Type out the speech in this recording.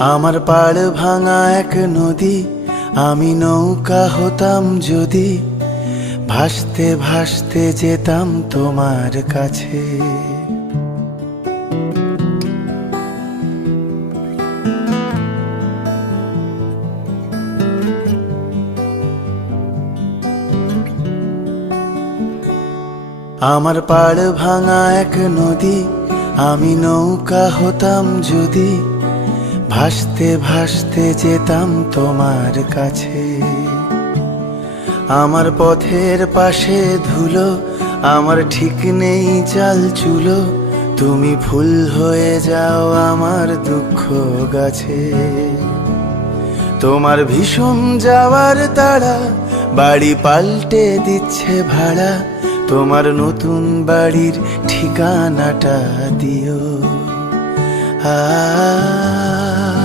আমার পাড় ভাঙা এক নদী, আমি নৌকা হতাম যদি, ভাসতে ভাসতে যেতাম তোমার কাছে। আমার পাড় ভাঙা এক নদী, আমি নৌকা হতাম যদি, ভাসতে ভাসতে যেতাম তোমার কাছে। আমার পথের পাশে ধুলো, আমার ঠিক নেই চাল চুলো, তুমি ফুল হয়ে যাও আমার দুঃখ গাছে। তোমার ভীষণ যাওয়ার তাড়া, বাড়ি পাল্টে দিচ্ছে ভাড়া, তোমার নতুন বাড়ির ঠিকানাটা দিও।